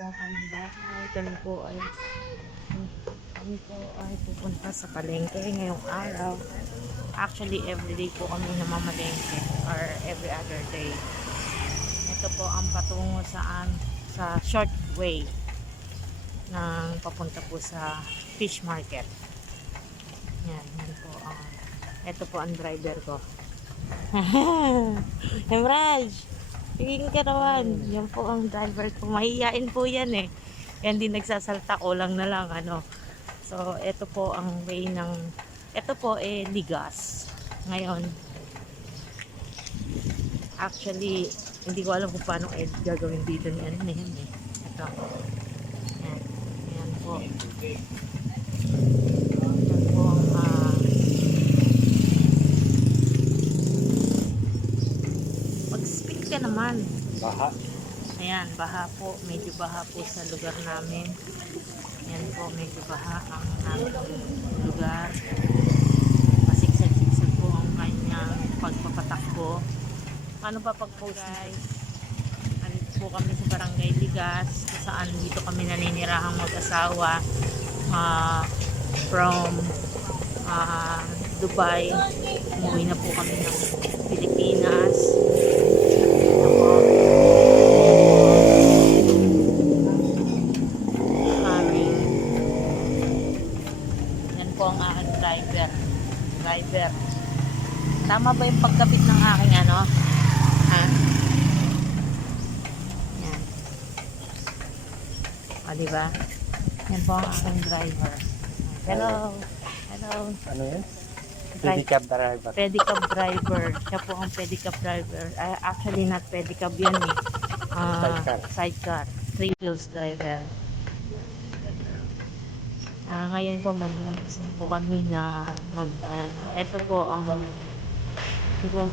Kami po ay kami po ay pupunta sa palengke ngayong araw. Actually, everyday po kami namamalengke or every other day. Ito po ang patungo sa short way ng papunta po sa fish market. Yan po ang ito po ang driver ko. Emraj, tingin ka naman. Yan po ang driver ko. Mahihain po yan eh. Yan din nagsasalta ko lang na lang ano. So, ito po ang way ng ito po ligas. Ngayon, actually, hindi ko alam kung paano gagawin dito ni ano na yan eh. Ito. Yan. Yan po. Yan po ang mag-speak ka naman. Baha. Ayan, baha po. Medyo baha po sa lugar namin. Yan po, medyo baha ang aming lugar. Pasiksag-siksag po ang kanyang pagpapatakbo. Ano pa pag-post guys? Andito po kami sa Barangay Ligas, kung saan dito kami naninirahang mag-asawa from Dubai. Umuwi na po kami ng Pilipinas. Yan po ang aking driver. Tama ba yung pagkapit ng aking ano? Ha? Yan. O, diba? Yan po ang aking driver. Hello. Ano yan? Pedicab driver. Pedicab driver. Siya po ang pedicab driver. Actually, not pedicab yan eh. Sidecar. 3 wheels driver. Ngayon po mag-umpisa po kami na ito po ang ito po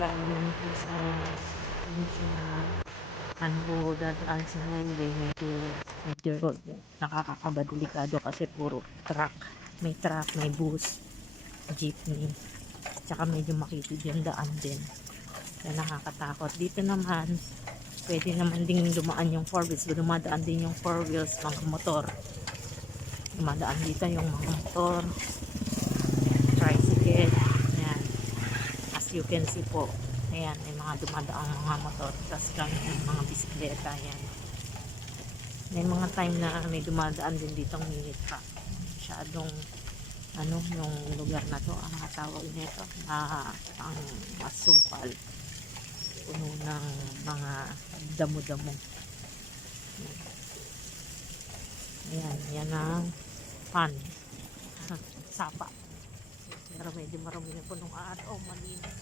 naman po sa ano po dadaan sa highway medyo nakakakaba delikado kasi puro truck, may bus, jeepney, tsaka medyo makitid yung daan din kaya nakakatakot. Dito naman pwede naman ding dumaan yung 4 wheels, dumadaan din yung 4 wheels mga motor. dumadaan dito yung mga motor, tricycle. Ayan. As you can see po, ayan, may mga dumadaang mga motor, tapos kami yung mga bisikleta. Ayan. May mga time na may dumadaan din ditong minute truck. Masyadong ano, yung lugar na to, ang tawag nito, ang masupal. Puno ng mga damo-damo. Ayan, yan ang pan. Sapa. Pero medyo marami na punong araw. Malinis.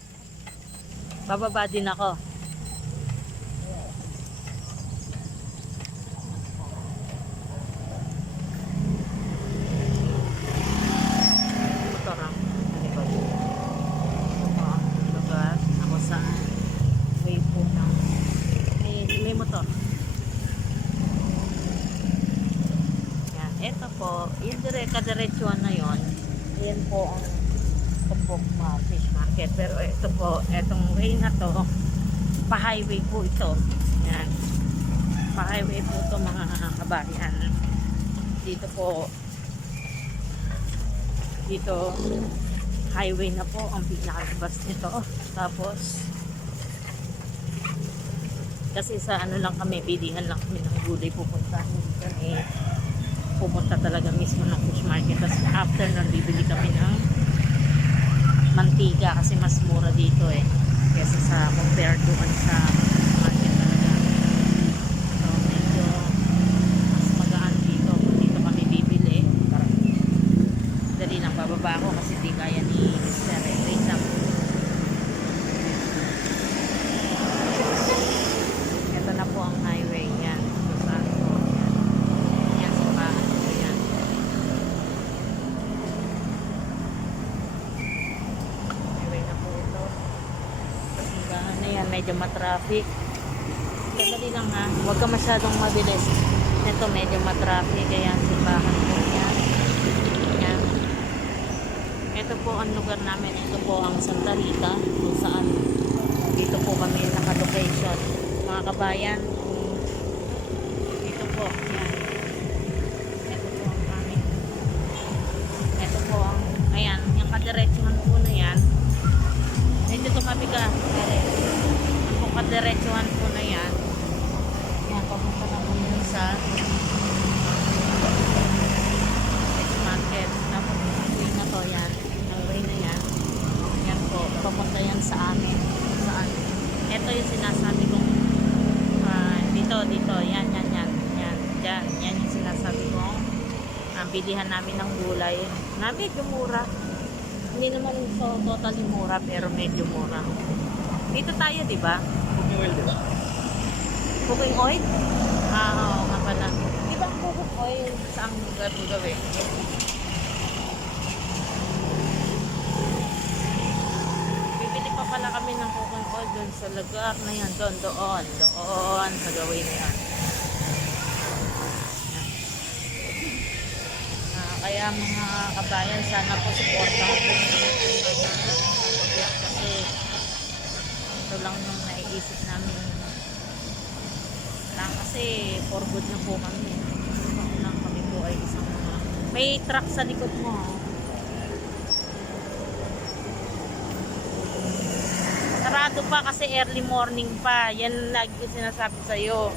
Bababa din ako. Motor ang likod. Ito po ang lugar na kung saan way po ng may motor. Yan. Ito po, yung kadiretsuhan na yon, yan po ang Tumpok Fish Market. Pero ito po, etong way na to, pa-highway po ito. Yan. Pa-highway po ito mga kabayan. Dito po, dito, highway na po ang pinakalabas nito. Tapos, kasi sa ano lang kami, bilihan lang kami ng gulay pupunta. Hindi kami pupunta talaga mismo ng fish market. Tapos after nun, bibili kami ng mantiga kasi mas mura dito eh. Kesa sa compare doon sa market talaga. So, medyo mas magaan dito. Dito kami bibili. Dali lang, bababa ako kasi di kaya ni Mr. Wait lang. Ito na po ang highway. Yan. Saan po. Yan. Yan sa bahan po. Yan. Highway na po ito. Pasigahan na yan. Medyo matraffic. Dali lang ha. Huwag ka masyadong mabilis. Ito medyo matraffic. Kaya simbahan po yan. Yan. Ito po ang lugar namin. Ito po ang Santa Rita. Kung saan dito po kami naka-location. Mga kabayan, dito po, yan. Ito po ang amin. Ito po ang, ayan, yung kadiretsuhan po na yan. Medyo tumabi ka, yung kadiretsuhan po na yan. Yan, papunta na po yun sa fish market. Tapos, way na to, yan. Ang way na yan. Yan po, papunta yan sa amin. Saan? Ito yung sinasabi kong dito, yan, yan yung sinasabi ko. Bilihan namin ng gulay na medyo mura. Hindi naman so totally mura, pero medyo mura. Dito tayo, di ba? Cooking oil, di ba? Cooking oil? Oo, nga pala. Di ba ang cooking oil saang lugar gawin? Bibili pa pala kami ng cooking oil doon sa lugar na yan. Doon sa gawin na yan. Kaya mga kabayan, sana po supportahan po kasi ito lang yung naiisip namin lang kasi for good na po kami. Lang kami po ay isang mga may truck sa likod mo. Sarado pa kasi early morning pa. Yan lagi ko sinasabi sa'yo.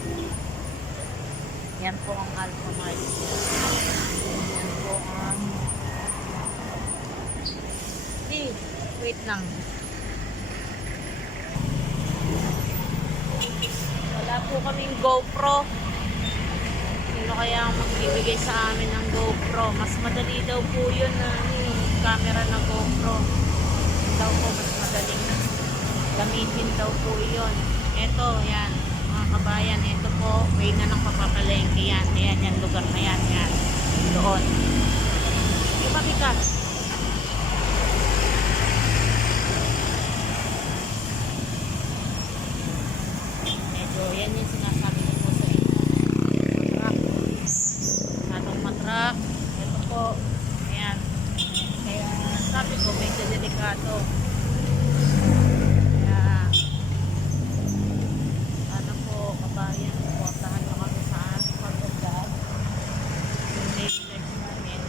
Yan po ang Alpha Mart. Wait lang. Wala po kaming GoPro. Sino kaya ang magbibigay sa amin ng GoPro? Mas madali daw po yun na yung camera na GoPro. Daw po mas madaling gamitin daw po yun. Ito, yan. Mga kabayan, ito po. Way na ng papapalengke yan. Ayan, yan. Lugar na yan. Yan. Doon. Diba, Bikas? Yan yung sinasabi ko po sa inyo. Matrak. Matong matrak. Ito po. Ayan. Kaya sabi ko medyo delikado. Kaya ano po kabayan, supportahan nyo kami sa pag-vlog. Yung next namin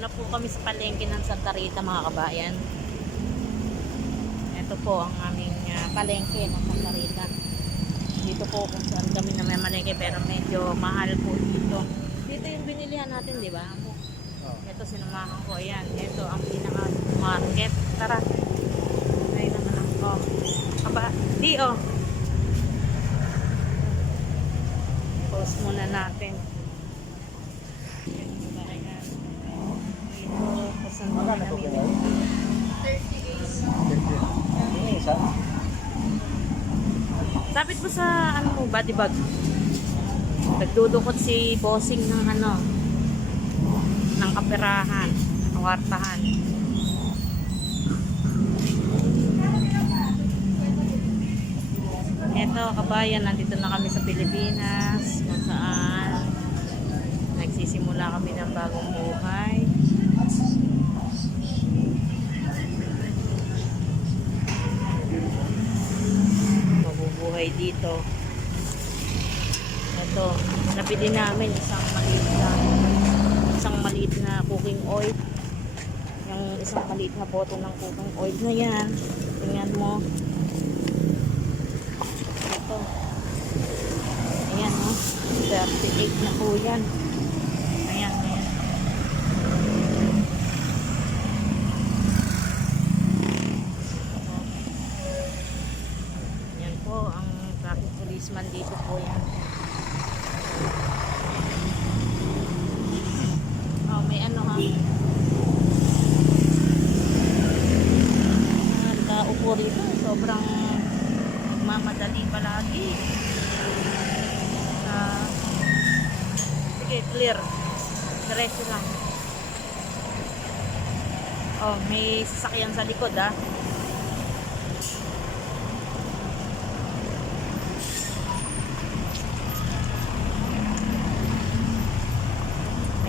na po kami sa palengke ng Santa Rita, mga kabayan. Ito po ang aming palengke ng Santa Rita. Dito po kung saan kami na may malengke, pero medyo mahal po dito. Dito yung binilihan natin, di ba? Ito sinamahan ko. Ayan, ito ang pinaka-market. Tara. Ayun naman ang di Post muna natin. Ayan. Dito, pasan muna namin. 38. Isa? Sapit po sa body bag. Nagdudukot si bossing ng ng kaperahan, ng kwartahan. Eto, kabayan, nandito na kami sa Pilipinas, kung saan nagsisimula kami ng bagong buhay. Mabubuhay dito. Ito, nabili namin isang maliit na cooking oil. Yung isang maliit na boto ng cooking oil na yan. Tingnan mo. Ito. Ayan, no? 38 na po yan. Ayan, ayan. Yan po, ang traffic policeman dito po yan. Oh, may nakaupo rito. Sobrang mamadali palagi. Sige, clear. Diretso lang. Oh, may sasakyan sa likod, ah.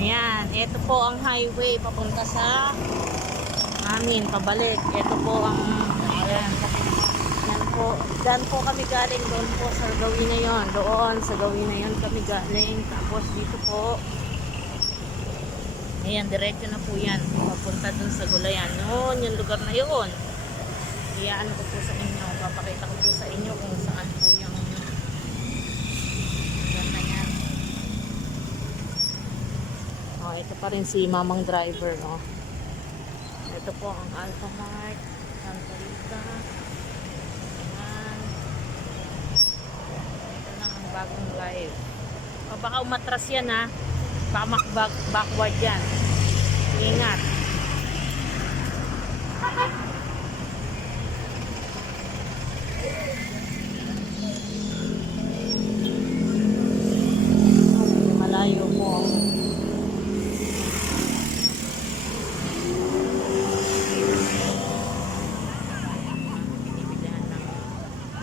Ayan, ito po ang highway papunta sa amin, pabalik. Ito po ang, ayan, yan po. Diyan po kami galing, doon po sa gawin na yon. Doon, sa gawin na yon kami galing. Tapos dito po, ayan, diretso na po yan. Papunta dun sa Gulayan. Noon, yung lugar na yun. Iyaan ko po sa inyo. Papakita ko po sa inyo kung saan po yung lugar na yan. Oh, ito pa rin si mamang driver, no. Ito po ang Alpha Mart, Santa Rita. Ayan. Ito na ang bagong live. O baka umatras yan, ha. Baka backward yan. Ingat. Malayo po ang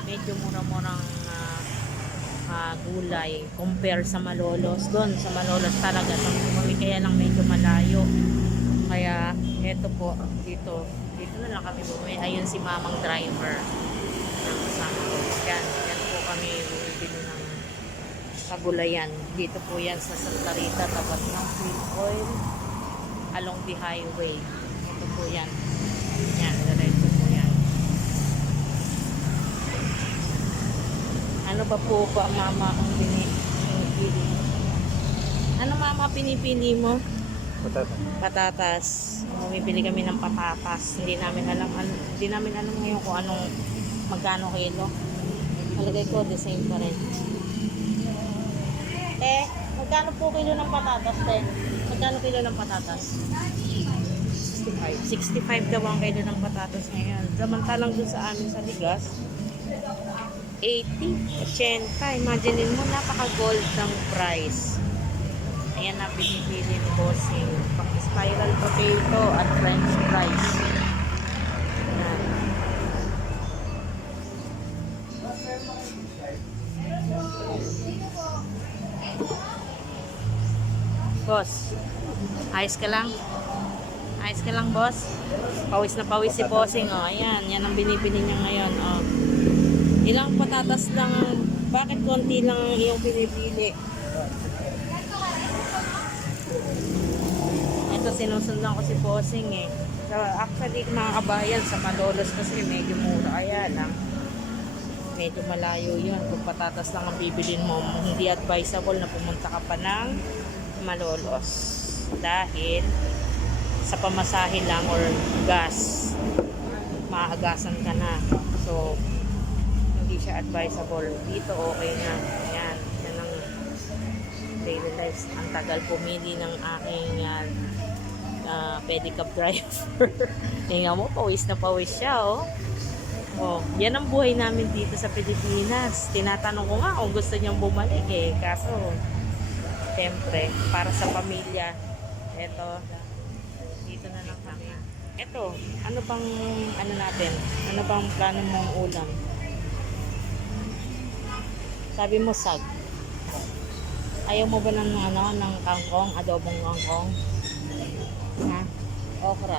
medyo mura-murang gulay compare sa Malolos. Doon sa Malolos talaga kaya lang medyo malayo, kaya eto po dito na lang kami bumili. Ayun si mamang driver ng kasama ko. Yan po kami bumili ng kagulayan. Dito po yan sa Santa Rita, tapat ng fuel oil along the highway. Ito po yan, diretso po yan. Ano ba po ba mama ang pinipili? Ano mama pinipili mo? Patatas. Bumibili kami ng patatas. Hindi namin alam ngayon kung anong magkano kilo. Malagay ko the same pa rin. Magkano po kilo ng patatas, te? Magkano kilo ng patatas? 65 daw ang kilo ng patatas ngayon. Samantalang doon sa amin sa Ligas, 80, 80. Imagine mo, napaka-gold ng price. Ayan na pinipili ni Bossing. Spiral potato at French fries. Ayan. Boss, ayos ka lang? Ayos ka lang, boss? Pawis na pawis si Bossing. Oh, ayan, yan ang binibili niya ngayon. Oh. Ilang patatas lang, bakit konti lang yung pinipili? Ito sinusundan ko si Bossing eh. So, actually, mga kabayan, sa Malolos kasi medyo mura. Kaya lang, medyo malayo yun. Kung patatas lang ang bibilin mo, hindi advisable na pumunta ka pa ng Malolos. Dahil, sa pamasahe lang or gas, maagasan ka na. So, hindi siya advisable. Dito, okay na. Yan. Yan ang daily life. Ang tagal pumili ng aking pedicab driver. Tingnan mo, pawis na pawis siya, oh. Oh, yan ang buhay namin dito sa Pilipinas. Tinatanong ko nga kung gusto niyang bumalik eh. Kaso, siyempre, para sa pamilya, eto, dito na lang kami. Eto, ano bang, ano natin? Ano bang plano mong ulam? Sabi mo, sag. Ayaw mo ba ng, ng kangkong, adobong kangkong? Ha? Okra.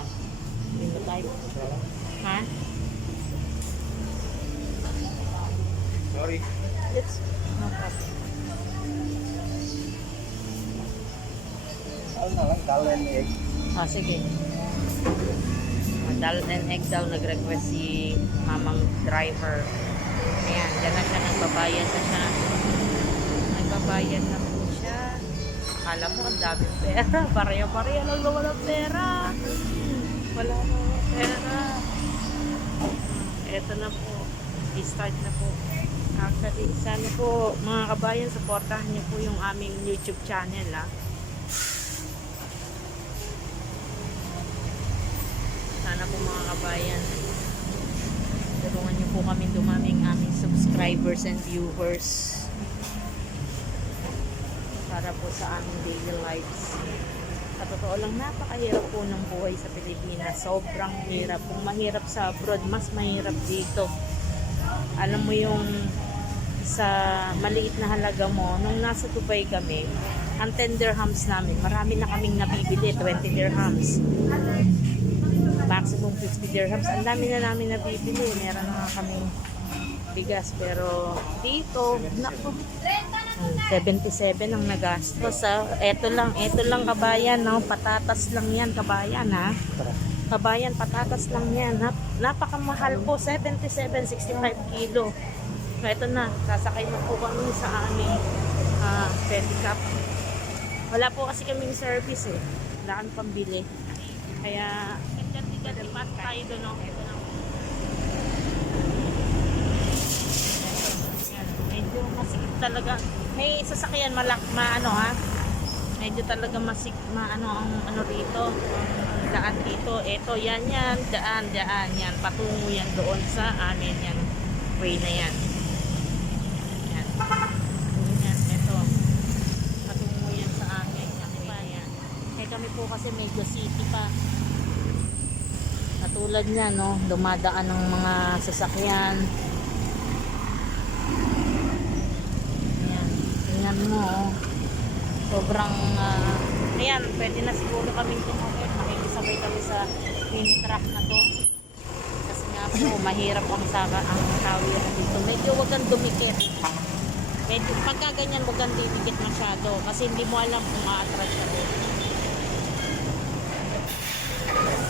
Hindi mo tayo. Ha? Sorry. It's no problem. Ano na lang, dal and egg. Sige. Dal and egg daw nag-request si mamang driver. Ayan, dyan na siya, nagbabayad na siya. Nagbabayad na po siya. Akala mo, ang daming pera. Pareha-pareha lang naman ang pera. Wala naman pera. Eto na po. I-start na po. Actually, sana po, mga kabayan, supportahan niyo po yung aming YouTube channel, ha. Sana po mga kabayan, tulungan niyo po kami dumaming aming subscribers and viewers para po sa aming daily lives. Sa totoo lang, napakahirap po ng buhay sa Pilipinas. Sobrang hirap. Kung mahirap sa abroad, mas mahirap dito. Alam mo yung sa maliit na halaga mo, nung nasa Dubai kami, ang 10 dirhams namin, marami na kaming nabibili, 20 dirhams. Maximum 50 dirhams. Ang dami na namin nabibili. Meron na nga kaming bigas. Pero dito, naku, 77 ang nagastos. Ito lang kabayan, no? Patatas lang yan kabayan, ha? Kabayan, patatas lang yan. Napakamahal po, 77, 65 kilo. Ito na, sasakay na po kami sa aming pedicab. Wala po kasi kaming service eh. Wala kami pambili. Kaya, ipat tayo doon, no? Ito na. Medyo masikip talaga. May sasakyan medyo talaga ang rito, ang daan dito. Ito, yan, daan, yan. Patungo yan doon sa amin, yan. Way na yan. Yan. Ito. Patungo yan sa amin. Yan. Kaya kami po kasi medyo city pa. Katulad niya, no, dumadaan ng mga sasakyan. Ayan, tingnan mo, oh. Sobrang, ayan, pwede na siguro kaming tumawid. Makikisabay kami sa mini truck na to. Kasi nga po, mahirap ang tawiran dito. Medyo wag kang dumikit. Medyo, pagka ganyan, wag kang didikit masyado. Kasi hindi mo alam kung ma-attract ka doon.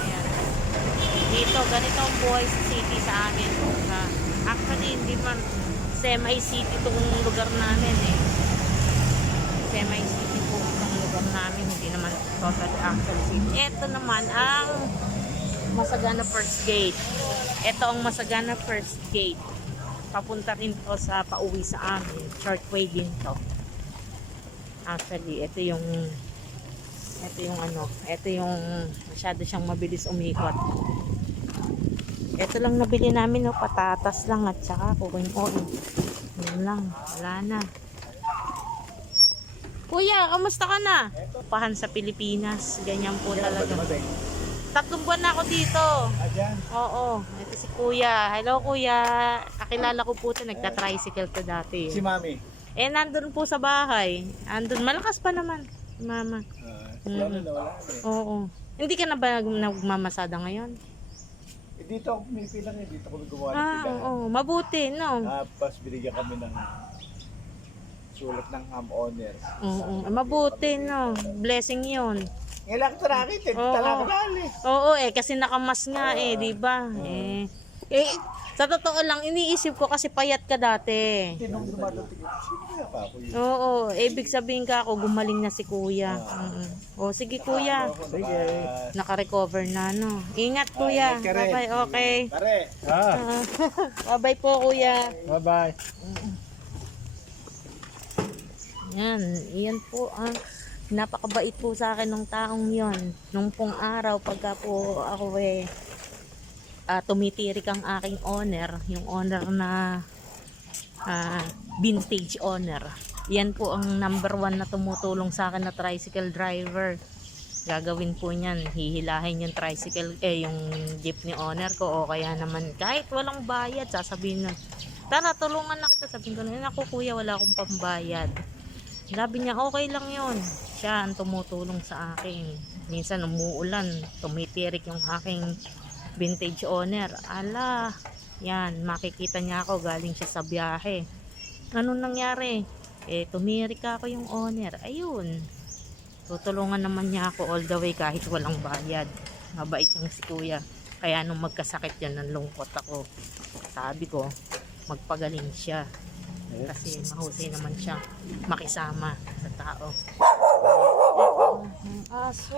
Ayan. Dito, ganito ang buhay sa city sa amin. Actually, hindi man semi-city itong lugar namin eh. Semi-city po itong lugar namin. Hindi naman total actual city. Ito naman ang Masagana First Gate. Ito ang Masagana First Gate. Papunta rin to sa pauwi sa amin. Shortway din to. Actually, ito yung masyado siyang mabilis umikot. Ito lang nabili namin, no, patatas lang at saka cooking oil. Yun lang, wala na. Kuya, kamusta ka na? Pahan sa Pilipinas, ganyan po talaga. 3 buwan na ako dito. Oo, ito si Kuya. Hello Kuya, kakilala ko po ito, nagta-tricycle to dati. Si Mami. Nandun po sa bahay. Andun, malakas pa naman, Mama. Wala. Oo. Hindi ka na ba nagmamasada ngayon? Dito ako pumipilang dito ako nagawa ng pilahan. Oo. Mabuti, no? Tapos binigyan kami ng sulat ng owners. Oo. Mabuti, no? Blessing yun. Ngayon ito nakita, hindi Oo. talaga rali. Oo kasi nakamas nga di ba? Sa totoo lang, iniisip ko kasi payat ka dati. Tinong dumadating ito, sino kaya pa ako yun? Oo, ibig sabihin ka ako, gumaling na si kuya. O, sige kuya. Sige. Naka-recover na, no? Ingat kuya. ingat ka rin. Bye-bye, okay. Pare. Bye-bye po kuya. Bye-bye. Yan po napakabait po sa akin ng taong yon. Nung pong araw, pagka po ako tumitirik ang aking owner, yung owner na vintage owner. Yan po ang number 1 na tumutulong sa akin na tricycle driver. Gagawin po niyan, hihilahin yung tricycle, yung jeep ni owner ko, o kaya naman kahit walang bayad, sasabihin nun, tara tulungan na kita. Sabihin ko na, ako kuya, wala akong pambayad. Sabi niya, okay lang yon. Siya ang tumutulong sa akin. Minsan umuulan, tumitirik yung aking vintage owner. Ala, yan, makikita niya ako, galing siya sa biyahe. Anong nangyari? Tumirik ako yung owner. Ayun, tutulungan naman niya ako all the way kahit walang bayad. Mabait yung si kuya. Kaya nung magkasakit yan, nalungkot ako. Sabi ko, magpagaling siya. Kasi mahusay naman siya makisama sa tao. Ang aso,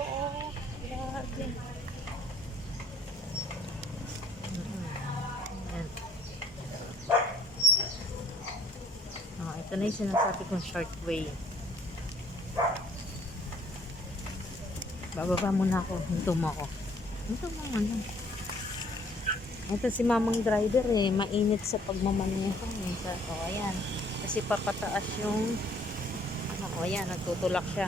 grabe. Yan. Ito na yung sinasabi kong short way. Bababa muna ako. Hinto mo ako. Hinto mo muna. Ito si mamang driver mainit sa pagmamaneho. Ayan. Kasi papataas yung ayan, nagtutulak siya.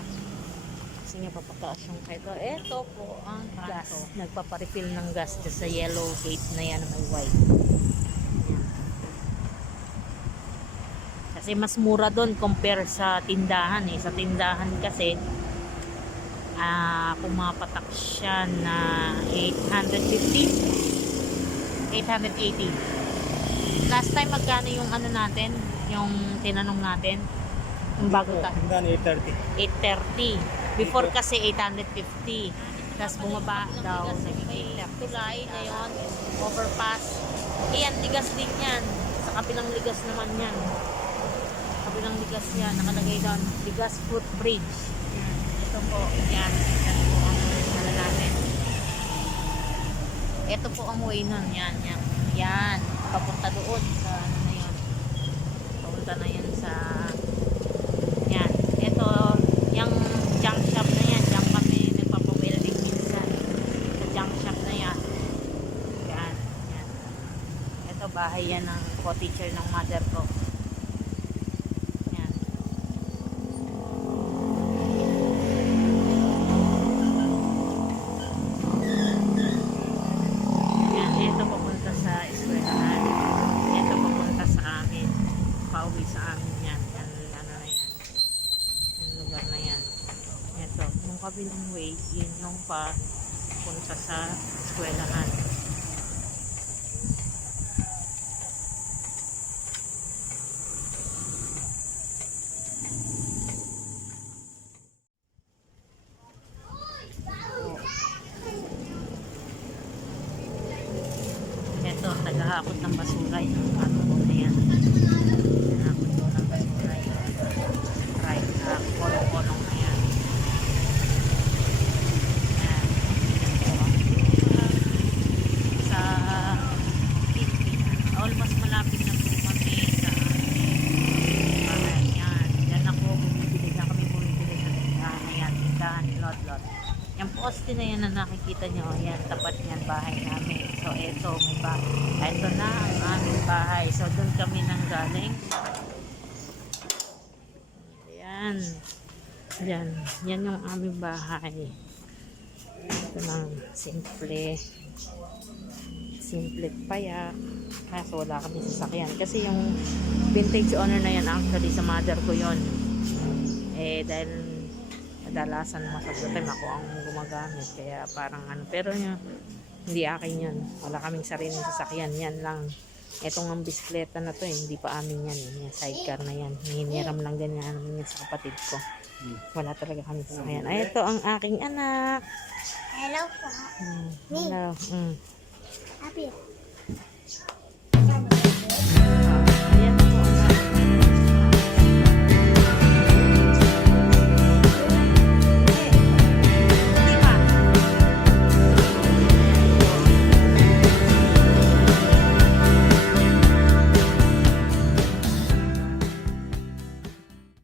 Kasi nga papataas yung ito. Ito po ang gas. Nagpaparefill ng gas sa yellow gate na yan na may white. Ayan. Kasi mas mura doon compare sa tindahan Sa tindahan kasi pumapatak siya na 850 880. Last time magkano yung natin? Yung tinanong natin? Yung bago ta. 830. 830. Before kasi 850. Tapos bumaba daw. Naging 830. Tulay ngayon. Overpass. Iyan, ligas din yan. Sa kabilang ligas naman yan. Kabilang ligas yan. Nakalagay doon. Ligas footbridge. Yan. Ito po. Yan. Yan po ang natin. Ito po ang way nun. Yan. Papunta doon sa na yun. Papunta na yan sa yan. Ito, yung junk shop na yan. Diyan kami nagpapawelding minsan. Sa junk shop na yan. Yan. Ito, bahay yan ng co-teacher ng mother ko. Kabilang way, yun yung punta sa eskwelahan. Ito, tagahakot ng basura yung po na yan. Tagahakot po ng basura yung kolong-kolong na yan. Almost malapit na po kami sa bahay. Yan. Yan ako bumibili na kami bumibili sa tindahan. Ayan, tindahan ni Lot. Yung poste na yan na nakikita nyo, yan, tapat yan bahay namin. So, eto, may bahay. Eto na ang aming bahay. So, doon kami nang galing. Ayan. Yan. Yan yung aming bahay. Ito lang, simple payak. Kaso wala kami sasakyan. Kasi yung vintage owner na yan, actually sa mother ko yon. Dahil kadalasan most of the time ako ang gumagamit. Kaya parang pero hindi akin yan. Wala kaming sariling sasakyan. Yan lang. Etong ang bisikleta na to, hindi pa amin yan. Yung sidecar na yan. Hiniram lang ganyan namin yan sa kapatid ko. Wala talaga kami sa yan. Ay, ito ang aking anak. Hello po. Hello. Happy.